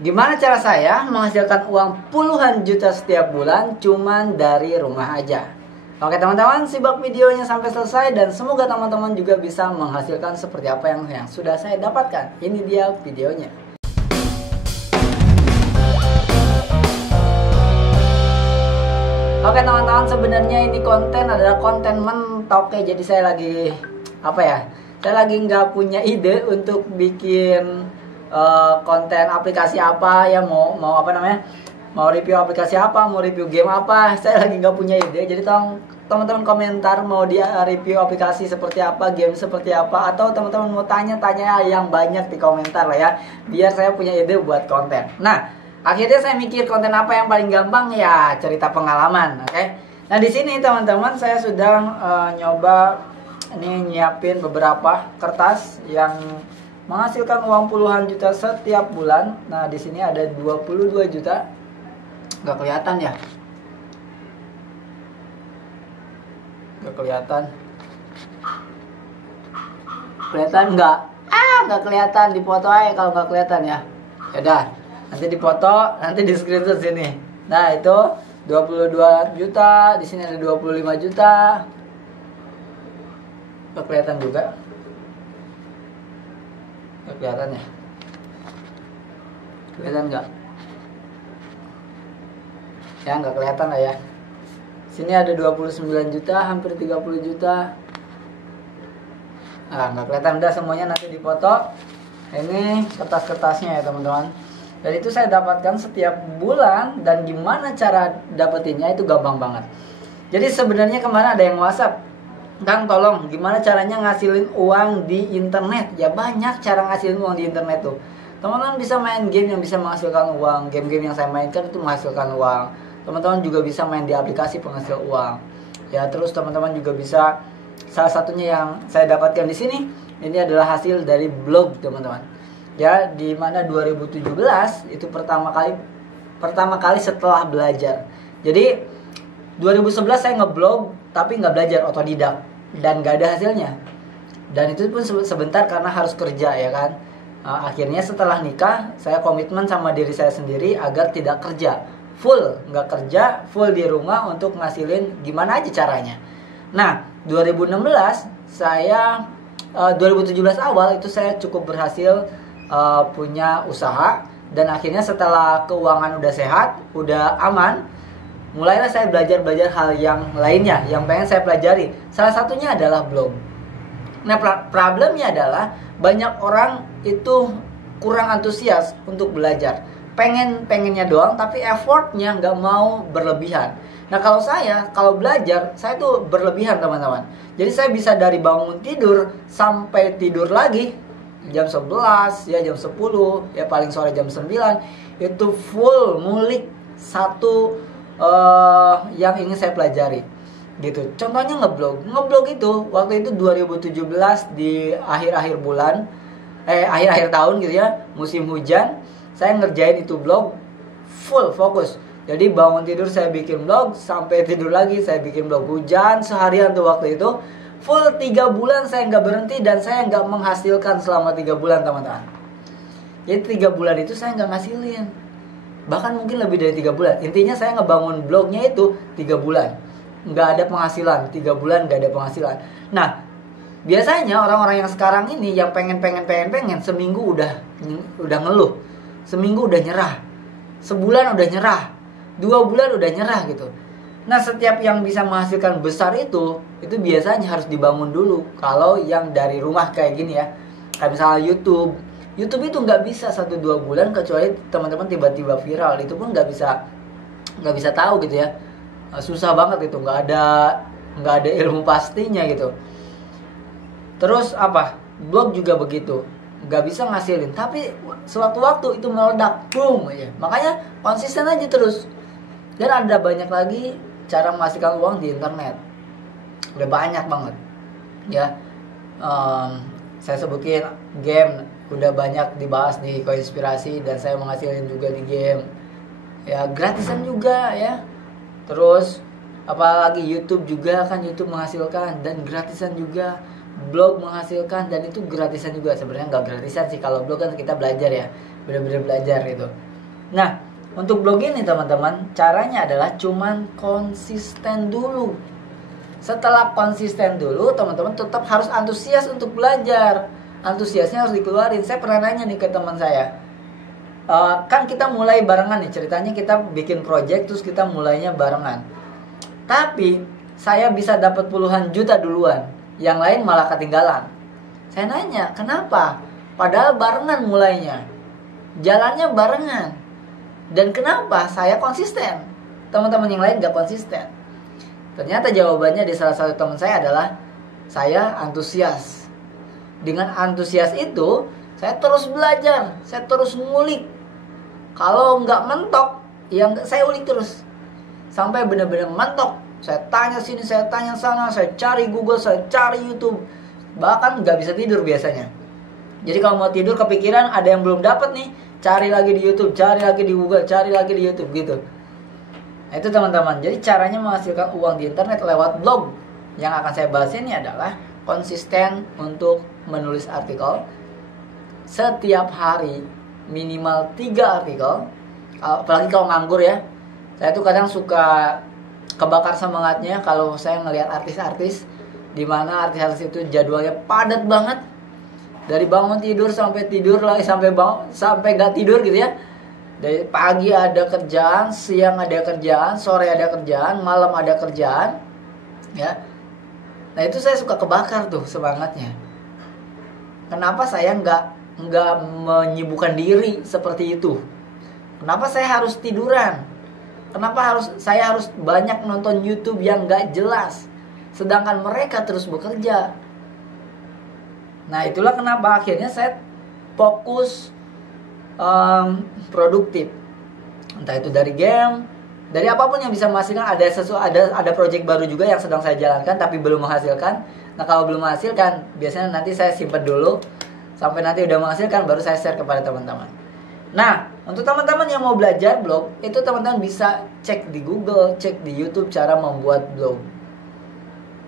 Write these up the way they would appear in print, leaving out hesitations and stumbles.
Gimana cara saya menghasilkan uang puluhan juta setiap bulan cuman dari rumah aja? Oke teman-teman, simak videonya sampai selesai dan semoga teman-teman juga bisa menghasilkan seperti apa yang sudah saya dapatkan. Ini dia videonya. Oke teman-teman, sebenarnya ini konten adalah konten mentok ya. Jadi saya lagi Saya lagi nggak punya ide untuk bikin konten aplikasi apa ya, mau review aplikasi apa, mau review game apa. Saya lagi nggak punya ide. Jadi tolong teman-teman komentar mau dia review aplikasi seperti apa, game seperti apa, atau teman-teman mau tanya yang banyak di komentar lah ya, biar saya punya ide buat konten. Nah, akhirnya saya mikir konten apa yang paling gampang ya, cerita pengalaman. Oke. Nah, di sini teman-teman saya sudah nyoba ini nyiapin beberapa kertas yang menghasilkan uang puluhan juta setiap bulan. Nah, di sini ada 22 juta. Nggak kelihatan ya? Nggak kelihatan. Kelihatan nggak? Nggak kelihatan. Dipoto aja kalau nggak kelihatan ya. Yaudah, nanti dipoto, nanti di screenshot sini. Nah, itu 22 juta. Di sini ada 25 juta. Nggak kelihatan juga. Nggak kelihatan ya? Kelihatan nggak? Ya nggak kelihatan lah ya. Sini ada 29 juta, hampir 30 juta. Nah, nggak kelihatan. Udah semuanya nanti dipoto. Ini kertas-kertasnya ya teman-teman. Dan itu saya dapatkan setiap bulan. Dan gimana cara dapetinnya itu gampang banget. Jadi sebenarnya kemarin ada yang WhatsApp, Kang tolong gimana caranya ngasilin uang di internet. Ya banyak cara ngasilin uang di internet tuh. Teman-teman bisa main game yang bisa menghasilkan uang. Game-game yang saya mainkan itu menghasilkan uang. Teman-teman juga bisa main di aplikasi penghasil uang. Ya terus teman-teman juga bisa, salah satunya yang saya dapatkan di sini, ini adalah hasil dari blog teman-teman. Ya di mana 2017 itu pertama kali setelah belajar. Jadi 2011 saya ngeblog tapi nggak belajar, otodidak, dan nggak ada hasilnya. Dan itu pun sebentar karena harus kerja ya kan. Akhirnya setelah nikah saya komitmen sama diri saya sendiri agar tidak kerja nggak kerja full di rumah untuk ngasilin gimana aja caranya. Nah 2016 saya 2017 awal itu saya cukup berhasil punya usaha, dan akhirnya setelah keuangan udah sehat, udah aman, mulailah saya belajar hal yang lainnya yang pengen saya pelajari. Salah satunya adalah blog. Nah, problemnya adalah banyak orang itu kurang antusias untuk belajar. Pengennya doang, tapi effortnya nggak mau berlebihan. Nah, kalau belajar, saya tuh berlebihan teman-teman. Jadi saya bisa dari bangun tidur sampai tidur lagi jam 11, ya jam 10, ya paling sore jam 9, itu full ngulik satu yang ingin saya pelajari gitu. Contohnya ngeblog itu waktu itu 2017 di akhir-akhir tahun gitu ya, musim hujan, saya ngerjain itu blog full fokus. Jadi bangun tidur saya bikin blog, sampai tidur lagi saya bikin blog. Hujan seharian tuh waktu itu full 3 bulan saya nggak berhenti, dan saya nggak menghasilkan selama 3 bulan teman-teman. Jadi 3 bulan itu saya nggak ngasilin, bahkan mungkin lebih dari 3 bulan. Intinya saya ngebangun blognya itu 3 bulan nggak ada penghasilan, 3 bulan nggak ada penghasilan. Nah biasanya orang-orang yang sekarang ini yang pengen seminggu udah ngeluh, seminggu udah nyerah, sebulan udah nyerah, 2 bulan udah nyerah gitu. Nah setiap yang bisa menghasilkan besar itu biasanya harus dibangun dulu. Kalau yang dari rumah kayak gini ya, kayak misalnya YouTube itu nggak bisa 1-2 bulan, kecuali teman-teman tiba-tiba viral. Itu pun nggak bisa tahu gitu ya. Susah banget itu, nggak ada ilmu pastinya gitu. Terus blog juga begitu, nggak bisa ngasilin, tapi sewaktu-waktu itu meledak, boom aja. Makanya konsisten aja terus. Dan ada banyak lagi cara menghasilkan uang di internet, udah banyak banget ya. Saya sebutin game, udah banyak dibahas di Koinspirasi, dan saya menghasilkan juga di game ya, gratisan juga ya. Terus apalagi YouTube juga kan, YouTube menghasilkan dan gratisan juga. Blog menghasilkan dan itu gratisan juga. Sebenarnya nggak gratisan sih, kalau blog kan kita belajar ya, benar-benar belajar gitu. Nah, untuk blog ini teman-teman, caranya adalah cuman konsisten dulu. Setelah konsisten dulu, teman-teman tetap harus antusias untuk belajar. Antusiasnya harus dikeluarin. Saya pernah nanya nih ke teman saya, kan kita mulai barengan nih, ceritanya kita bikin project terus kita mulainya barengan. Tapi saya bisa dapat puluhan juta duluan, yang lain malah ketinggalan. Saya nanya, kenapa? Padahal barengan mulainya, jalannya barengan. Dan kenapa saya konsisten, teman-teman yang lain gak konsisten? Ternyata jawabannya di salah satu teman saya adalah saya antusias. Dengan antusias itu saya terus belajar, saya terus ngulik. Kalau nggak mentok, ya saya ulik terus sampai benar-benar mentok. Saya tanya sini, saya tanya sana, saya cari Google, saya cari YouTube. Bahkan nggak bisa tidur biasanya. Jadi kalau mau tidur kepikiran ada yang belum dapat nih, cari lagi di YouTube, cari lagi di Google, cari lagi di YouTube gitu. Nah, itu teman-teman. Jadi caranya menghasilkan uang di internet lewat blog. Yang akan saya bahas ini adalah konsisten untuk menulis artikel setiap hari minimal 3 artikel. Apalagi kalau nganggur ya. Saya tuh kadang suka kebakar semangatnya kalau saya ngelihat artis-artis di mana artis-artis itu jadwalnya padat banget. Dari bangun tidur sampai tidur lagi, sampai nggak tidur gitu ya. Dari pagi ada kerjaan, siang ada kerjaan, sore ada kerjaan, malam ada kerjaan, ya. Nah itu saya suka kebakar tuh semangatnya. Kenapa saya nggak menyibukkan diri seperti itu? Kenapa saya harus tiduran? Kenapa saya harus banyak nonton YouTube yang nggak jelas, sedangkan mereka terus bekerja? Nah itulah kenapa akhirnya saya fokus produktif, entah itu dari game, dari apapun yang bisa menghasilkan. Ada project baru juga yang sedang saya jalankan tapi belum menghasilkan. Nah kalau belum menghasilkan, biasanya nanti saya simpan dulu sampai nanti udah menghasilkan, baru saya share kepada teman-teman. Nah untuk teman-teman yang mau belajar blog, itu teman-teman bisa cek di Google, cek di YouTube cara membuat blog.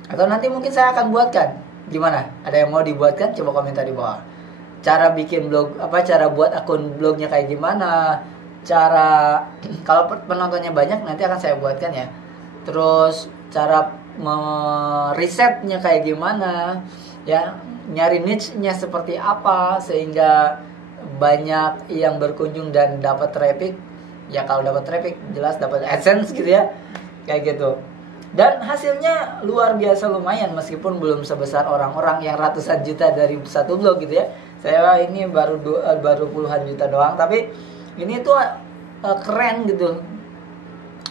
Atau nanti mungkin saya akan buatkan. Gimana? Ada yang mau dibuatkan? Coba komentar di bawah. Cara bikin blog, cara buat akun blognya kayak gimana, cara kalau penontonnya banyak nanti akan saya buatkan ya. Terus cara risetnya kayak gimana, ya, nyari niche-nya seperti apa sehingga banyak yang berkunjung dan dapat traffic. Ya kalau dapat traffic jelas dapat AdSense gitu ya, kayak gitu. Dan hasilnya luar biasa lumayan meskipun belum sebesar orang-orang yang ratusan juta dari satu blog gitu ya. Saya ini baru puluhan juta doang, tapi ini tuh keren gitu.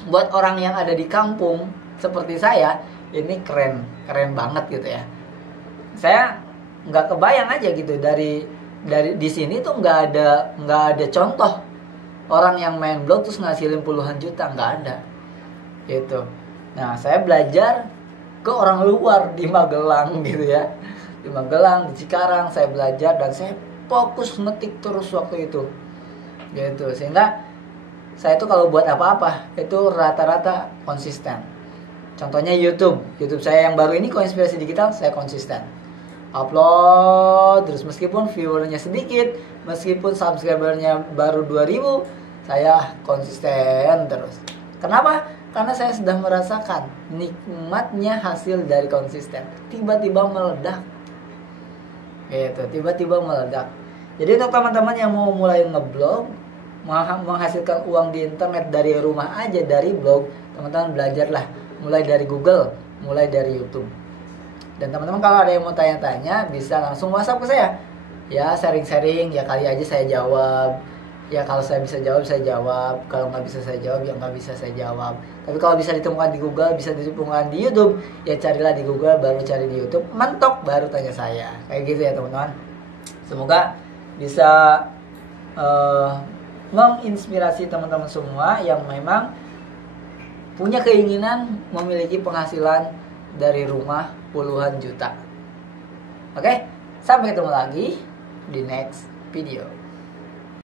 Buat orang yang ada di kampung seperti saya, ini keren banget gitu ya. Saya nggak kebayang aja gitu dari di sini tuh nggak ada contoh orang yang main blog terus ngasilin puluhan juta, nggak ada gitu. Nah saya belajar ke orang luar di Magelang gitu ya, di Magelang, di Cikarang saya belajar dan saya fokus ngetik terus waktu itu gitu, sehingga saya tuh kalau buat apa-apa itu rata-rata konsisten. Contohnya YouTube saya yang baru ini Koinspirasi Digital, saya konsisten upload terus meskipun viewernya sedikit, meskipun subscribernya baru 2000, saya konsisten terus. Kenapa? Karena saya sudah merasakan nikmatnya hasil dari konsisten. Tiba-tiba meledak. Gitu, tiba-tiba meledak. Jadi untuk teman-teman yang mau mulai ngeblog, menghasilkan uang di internet dari rumah aja, dari blog, teman-teman belajarlah. Mulai dari Google, mulai dari YouTube. Dan teman-teman kalau ada yang mau tanya-tanya, bisa langsung WhatsApp ke saya. Ya, sharing-sharing, ya kali aja saya jawab. Ya kalau saya bisa jawab, saya jawab. Kalau nggak bisa saya jawab, ya nggak bisa saya jawab. Tapi kalau bisa ditemukan di Google, bisa ditemukan di YouTube, ya carilah di Google, baru cari di YouTube. Mentok, baru tanya saya. Kayak gitu ya teman-teman. Semoga bisa menginspirasi teman-teman semua yang memang punya keinginan memiliki penghasilan dari rumah puluhan juta. Oke, sampai ketemu lagi di next video.